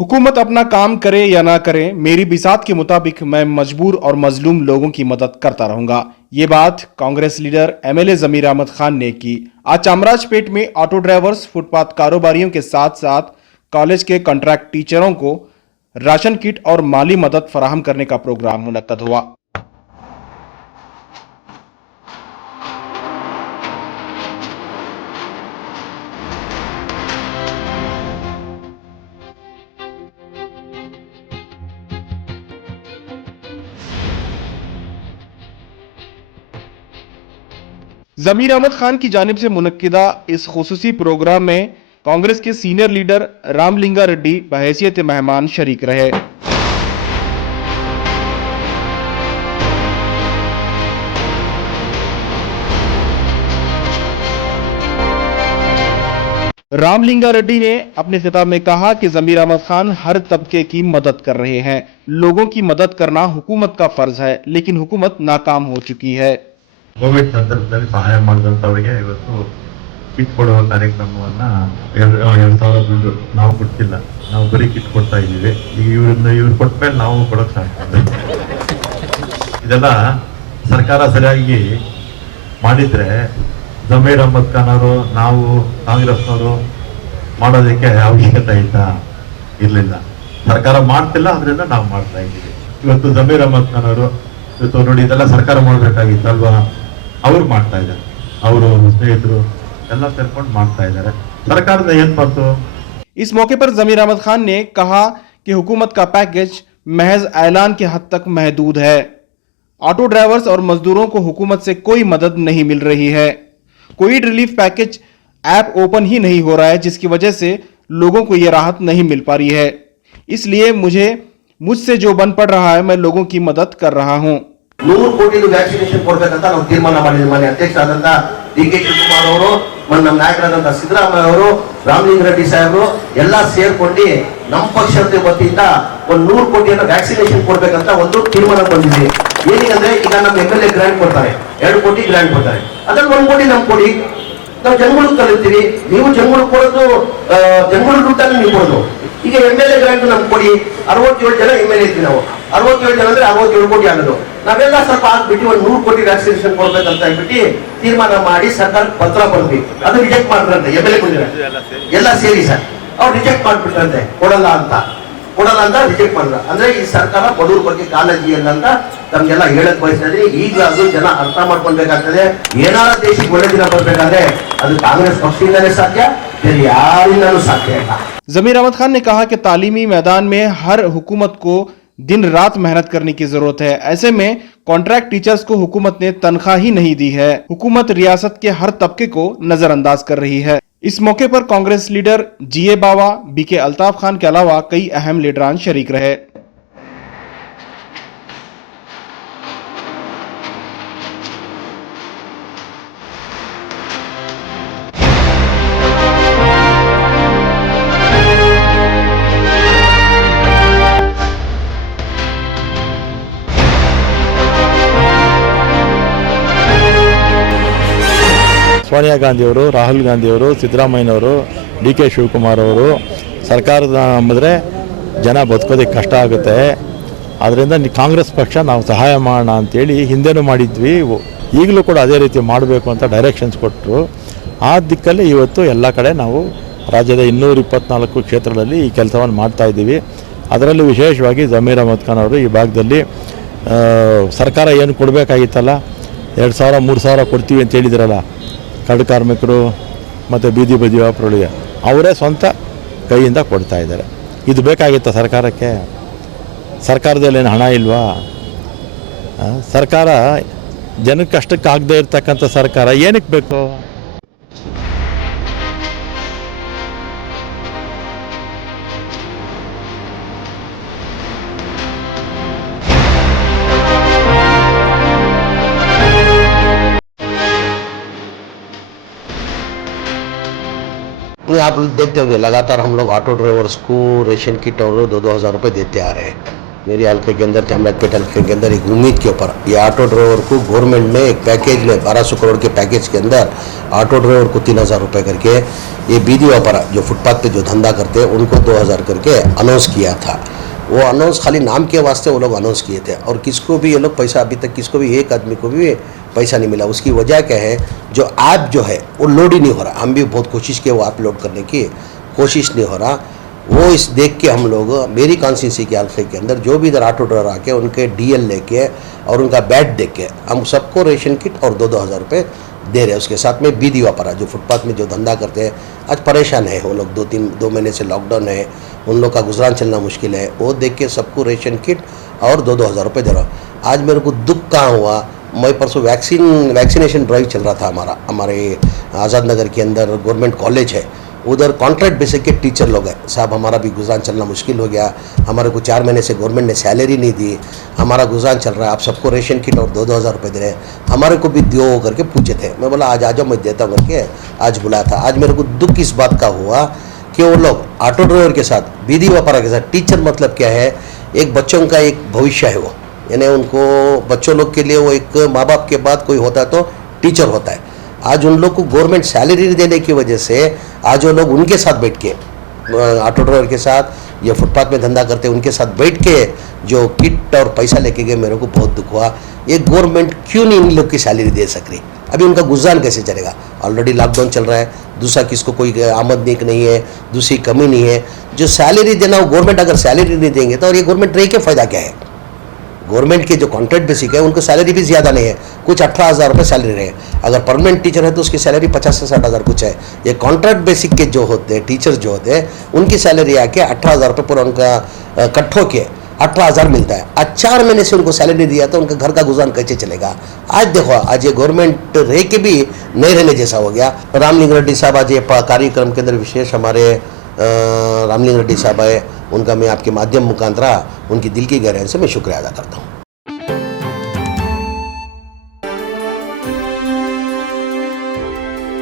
हुकूमत अपना काम करे या ना करे, मेरी बिसात के मुताबिक मैं मजबूर और मजलूम लोगों की मदद करता रहूंगा। ये बात कांग्रेस लीडर एमएलए जमीर अहमद खान ने की। आज चामराजपेट में ऑटो ड्राइवर्स, फुटपाथ कारोबारियों के साथ साथ कॉलेज के कॉन्ट्रैक्ट टीचरों को राशन किट और माली मदद फराहम करने का प्रोग्राम मुनक्कद हुआ। जमीर अहमद खान की जानिब से मुनक्किदा इस खुसूसी प्रोग्राम में कांग्रेस के सीनियर लीडर रामलिंगा रेड्डी बहैसियत मेहमान शरीक रहे। रामलिंगा रेड्डी ने अपने खिताब में कहा कि जमीर अहमद खान हर तबके की मदद कर रहे हैं। लोगों की मदद करना हुकूमत का फर्ज है, लेकिन हुकूमत नाकाम हो चुकी है। ಕೋವಿಡ್ ಸಂದರ್ಭದಲ್ಲಿ ಸಹಾಯ ಮಾಡಿದಂತವರಿಗೆ ಇವತ್ತು ಕಿಟ್ ಕೊಡುವ ಕಾರ್ಯಕ್ರಮವನ್ನ 2,000 ದುಡ್ಡು ನಾವು ಕೊಡ್ತಿಲ್ಲ, ನಾವು ಬರೀ ಕಿಟ್ ಕೊಡ್ತಾ ಇದ್ದೀವಿ. ಈಗ ಇವ್ರು ಕೊಟ್ಟ ಮೇಲೆ ನಾವು ಕೊಡೋಕೆ ಸಾಧ್ಯ. ಇದೆಲ್ಲ ಸರ್ಕಾರ ಸರಿಯಾಗಿ ಮಾಡಿದ್ರೆ ಜಮೀರ್ ಅಹಮದ್ ಖಾನ್ ಅವರು, ನಾವು ಕಾಂಗ್ರೆಸ್ನವರು ಮಾಡೋದಕ್ಕೆ ಅವಶ್ಯಕತೆ ಇರಲಿಲ್ಲ. ಸರ್ಕಾರ ಮಾಡ್ತಿಲ್ಲ, ಅದರಿಂದ ನಾವು ಮಾಡ್ತಾ ಇದ್ದೀವಿ. ಇವತ್ತು ಜಮೀರ್ ಅಹಮದ್ ಖಾನ್ ಅವರು ಇವತ್ತು ನೋಡಿ ಇದೆಲ್ಲ ಸರ್ಕಾರ ಮಾಡಬೇಕಾಗಿತ್ತಲ್ವಾ, ಅವ್ರು ಮಾಡ್ತಾ ಇದ್ದಾರೆ. ಅವರು ಸ್ನೇಹಿತರು ಎಲ್ಲ ಸೇರ್ಕೊಂಡು ಮಾಡ್ತಾ ಇದ್ದಾರೆ. ಸರ್ಕಾರದ ಏನ್ ಬಂತು? इस मौके पर जमीर अहमद खान ने कहा कि हुकूमत का पैकेज महज ऐलान के हद तक महदूद है। ऑटो ड्राइवर्स और मजदूरों को हुकूमत से कोई मदद नहीं मिल रही है। कोई रिलीफ पैकेज ऐप ओपन ही नहीं हो रहा है, जिसकी वजह से लोगों को यह राहत नहीं मिल पा रही है। इसलिए मुझसे जो बन पड़ रहा है, मैं लोगों की मदद कर रहा हूं। 100 ಕೋಟಿ ವ್ಯಾಕ್ಸಿನೇಷನ್ ಕೊಡಬೇಕಂತ ನಾವು ತೀರ್ಮಾನ ಮಾಡಿದ್ವಿ. ಮಾನ್ಯ ಅಧ್ಯಕ್ಷರಾದಂತ ಡಿ.ಕೆ. ಶಿವಕುಮಾರ್ ಅವರು, ನಮ್ಮ ನಾಯಕರಾದಂತ ಸಿದ್ದರಾಮಯ್ಯ ಅವರು, ರಾಮಲಿಂಗ ರೆಡ್ಡಿ ಸಾಹೇಬರು ಎಲ್ಲ ಸೇರ್ಕೊಂಡು ನಮ್ಮ ಪಕ್ಷದ ವತಿಯಿಂದ 100 ಕೋಟಿಯನ್ನು ವ್ಯಾಕ್ಸಿನೇಷನ್ ಕೊಡಬೇಕಂತ ಒಂದು ತೀರ್ಮಾನ ಬಂದಿದೆ. ಏನಂದ್ರೆ ಈಗ ನಮ್ಮ ಎಂ.ಎಲ್.ಎ ಗ್ರಾಂಟ್ ಕೊಡ್ತಾರೆ, 2 ಕೋಟಿ ಗ್ರಾಂಟ್ ಕೊಡ್ತಾರೆ. ಅದ್ರಲ್ಲಿ 1 ಕೋಟಿ ನಮ್ಗೆ ಕೊಡಿ, ನಾವು ಜನಗಳಿಗೆ ಕಲಿತೀವಿ. ನೀವು ಜನಗಳಿಗೆ ಕೊಡೋದು, ಜನಗಳ ದುಡ್ಡನ್ನು ನೀವು ಕೊಡೋದು. ಈಗ ಎಂ.ಎಲ್.ಎ ಗ್ರಾಂಟ್ ನಮ್ಗೆ ಕೊಡಿ. 67 ಜನ ಎಂ.ಎಲ್.ಎ ಇದ್ವಿ ನಾವು. 67 ಜನ ಅಂದ್ರೆ 67 ಕೋಟಿ ಆಗೋದು. ನಾವೆಲ್ಲ ಸ್ವಲ್ಪ ಆಗ್ಬಿಟ್ಟು 100 ಕೋಟಿ ವ್ಯಾಕ್ಸಿನೇಷನ್ ಕೊಡ್ಬೇಕಂತ ಹೇಳ್ಬಿಟ್ಟು ತೀರ್ಮಾನ ಮಾಡಿ ಸರ್ಕಾರ ಪತ್ರ ಬರ್ದ್ವಿ. ಅದು ರಿಜೆಕ್ಟ್ ಮಾಡ್ತಾರಂತೆ ಎಂ.ಎಲ್.ಎ ಎಲ್ಲ ಸೇರಿ ಸರ್. ಅವ್ರು ರಿಜೆಕ್ಟ್ ಮಾಡ್ಬಿಟ್ರಂತೆ, ಕೊಡಲ್ಲ ಅಂತ ರಿಜೆಕ್ಟ್ ಮಾಡಿದ್ರ. ಅಂದ್ರೆ ಈ ಸರ್ಕಾರ ಬಡವ್ರ ಬಗ್ಗೆ ಕಾಳಜಿ ಇಲ್ಲ ಅಂತ ತಮ್ಗೆಲ್ಲ ಹೇಳಕ್ ಬಯಸ್ತಾ ಇದ್ರಿ. ಈಗಲಾದ್ರೂ ಜನ ಅರ್ಥ ಮಾಡ್ಕೊಳ್ಬೇಕಾಗ್ತದೆ. ಏನಾರ ದೇಶಕ್ಕೆ ಒಳ್ಳೆ ದಿನ ಬರ್ಬೇಕಾದ್ರೆ ಅದು ಕಾಂಗ್ರೆಸ್ ಪಕ್ಷದಿಂದಲೇ ಸಾಧ್ಯ, ಬೇರೆ ಯಾರಿಂದಲೂ ಸಾಧ್ಯ ಇಲ್ಲ। जमीर अहमद खान ने कहा कि तालीमी मैदान में हर हुकूमत को दिन रात मेहनत करने की जरूरत है। ऐसे में कॉन्ट्रैक्ट टीचर्स को हुकूमत ने तनख्वाह ही नहीं दी है। हुकूमत रियासत के हर तबके को नजरअंदाज कर रही है। इस मौके पर कांग्रेस लीडर जीए बावा, बीके अल्ताफ खान के अलावा कई अहम लीडरान शरीक रहे। ಸೋನಿಯಾ ಗಾಂಧಿಯವರು, ರಾಹುಲ್ ಗಾಂಧಿಯವರು, ಸಿದ್ದರಾಮಯ್ಯನವರು, ಡಿ.ಕೆ. ಶಿವಕುಮಾರ್ ಅವರು ಸರ್ಕಾರದ ನಂಬಿದ್ರೆ ಜನ ಬದುಕೋದಕ್ಕೆ ಕಷ್ಟ ಆಗುತ್ತೆ. ಆದ್ದರಿಂದ ಕಾಂಗ್ರೆಸ್ ಪಕ್ಷ ನಾವು ಸಹಾಯ ಮಾಡೋಣ ಅಂತೇಳಿ ಹಿಂದೆನೂ ಮಾಡಿದ್ವಿ, ಈಗಲೂ ಕೂಡ ಅದೇ ರೀತಿ ಮಾಡಬೇಕು ಅಂತ ಡೈರೆಕ್ಷನ್ಸ್ ಕೊಟ್ಟರು. ಆ ದಿಕ್ಕಲ್ಲಿ ಇವತ್ತು ಎಲ್ಲ ಕಡೆ ನಾವು ರಾಜ್ಯದ 224 ಕ್ಷೇತ್ರಗಳಲ್ಲಿ ಈ ಕೆಲಸವನ್ನು ಮಾಡ್ತಾಯಿದ್ದೀವಿ. ಅದರಲ್ಲೂ ವಿಶೇಷವಾಗಿ ಜಮೀರ್ ಅಹಮದ್ ಖಾನ್ ಅವರು ಈ ಭಾಗದಲ್ಲಿ ಸರ್ಕಾರ ಏನು ಕೊಡಬೇಕಾಗಿತ್ತಲ್ಲ, 2,000 3,000 ಕೊಡ್ತೀವಿ ಅಂತ ಹೇಳಿದ್ರಲ್ಲ ಕಡು ಕಾರ್ಮಿಕರು ಮತ್ತು ಬೀದಿ ಬದಿ ವ್ಯಾಪಾರಿಗಳಿಗೆ, ಅವರೇ ಸ್ವಂತ ಕೈಯಿಂದ ಕೊಡ್ತಾ ಇದ್ದಾರೆ. ಇದು ಬೇಕಾಗಿತ್ತ ಸರ್ಕಾರಕ್ಕೆ? ಸರ್ಕಾರದಲ್ಲೇನು ಹಣ ಇಲ್ವಾ? ಸರ್ಕಾರ ಜನಕ್ಕೆ ಕಷ್ಟಕ್ಕೆ ಆಗದೇ ಇರ್ತಕ್ಕಂಥ ಸರ್ಕಾರ ಏನಕ್ಕೆ ಬೇಕು? आप देखते होंगे लगातार हम लोग ऑटो ड्राइवर्स को रेशन किट और 2-2 हज़ार रुपये देते आ रहे हैं। मेरी हल्के के अंदर चामराजपेट हल्के के अंदर एक उम्मीद के ऊपर ये ऑटो ड्राइवर को गवर्नमेंट ने एक पैकेज में 1200 करोड़ के पैकेज के अंदर ऑटो ड्राइवर को 3000 रुपये करके, ये बीदी व्यापार जो फुटपाथ पे जो धंधा करते हैं उनको 2000 करके अनाउंस किया था। वो अनाउंस खाली नाम के वास्ते वो लोग अनाउंस किए थे और किसको भी ये लोग पैसा, अभी तक किसको भी एक आदमी को भी पैसा नहीं मिला। उसकी वजह क्या है, जो ऐप जो है वो लोड ही नहीं हो रहा। हम भी बहुत कोशिश किए वो ऐप लोड करने की, कोशिश नहीं हो रहा। वो इस देख के हम लोग मेरी कॉन्स्टिट्यूंसी के हल्के के अंदर जो भी इधर ऑटो ड्राइवर आके उनके डीएल लेके और उनका बैट देख के हम सबको रेशन किट और 2-2 हज़ार रुपये दे रहे हैं। उसके साथ में बीदी व्यापार जो फुटपाथ में जो धंधा करते हैं आज परेशान है वो लोग, 2 महीने से लॉकडाउन है, उन लोग का गुजरान चलना मुश्किल है। वो देख के सबको रेशन किट और 2-2 हज़ार रुपये दे रहा हूँ। आज मेरे को दुख कहाँ हुआ, मैं परसों वैक्सीनेशन ड्राइव चल रहा था हमारे आज़ाद नगर के अंदर गवर्नमेंट कॉलेज है, उधर कॉन्ट्रैक्ट बेसिस के टीचर लोग हैं। साहब हमारा भी गुजरान चलना मुश्किल हो गया, हमारे को 4 महीने से गवर्नमेंट ने सैलरी नहीं दी, हमारा गुजरान चल रहा है, आप सबको रेशन किट और 2-2 हज़ार रुपये दे रहे हैं, हमारे को भी दो करके पूछे थे। मैं बोला आज आ जाओ, मैं देता हूँ करके आज बुलाया था। आज मेरे को दुख इस बात का हुआ कि वो लोग ऑटो ड्राइवर के साथ, बीदी व्यापार के साथ, टीचर मतलब क्या है, एक बच्चों का एक भविष्य है वो, यानी उनको बच्चों लोग के लिए वो एक माँ बाप के बाद कोई होता है तो टीचर होता है। आज उन लोग को गवर्नमेंट सैलरी देने की वजह से आज वो लोग उनके साथ बैठ के, ऑटो ड्राइवर के साथ या फुटपाथ में धंधा करते उनके साथ बैठ के जो किट और पैसा लेके गए, मेरे को बहुत दुख हुआ। ये गवर्नमेंट क्यों नहीं इन लोग की सैलरी दे सक रही? अभी उनका गुजरान कैसे चलेगा? ऑलरेडी लॉकडाउन चल रहा है, दूसरा किसको कोई आमदनी नहीं है, दूसरी कमी नहीं है। जो सैलरी देना वो गवर्नमेंट अगर सैलरी नहीं देंगे तो और ये गवर्नमेंट रह के फ़ायदा क्या है? गवर्नमेंट के जो कॉन्ट्रैक्ट बेसिक है उनको सैलरी भी ज़्यादा नहीं है, कुछ 18,000 रुपये सैलरी रहे। अगर परमानेंट टीचर है तो उसकी सैलरी 50 से 60,000 कुछ है। ये कॉन्ट्रैक्ट बेसिक के जो होते हैं टीचर जो होते हैं उनकी सैलरी आके 18,000 रुपये पूरा उनका कट हो के 18,000 मिलता है। आज 4 महीने से उनको सैलरी दिया तो उनका घर का गुजारा कैसे चलेगा? आज देखो, आज ये गवर्नमेंट रह के भी नहीं रहने जैसा हो गया। रामलिंग रेड्डी साहब आज ये कार्यक्रम के अंदर विशेष हमारे रामलिंग रेड्डी साहब है, उनका मैं आपके माध्यम मुखांतरा उनकी दिल की गहराई से मैं शुक्रिया अदा करता हूँ।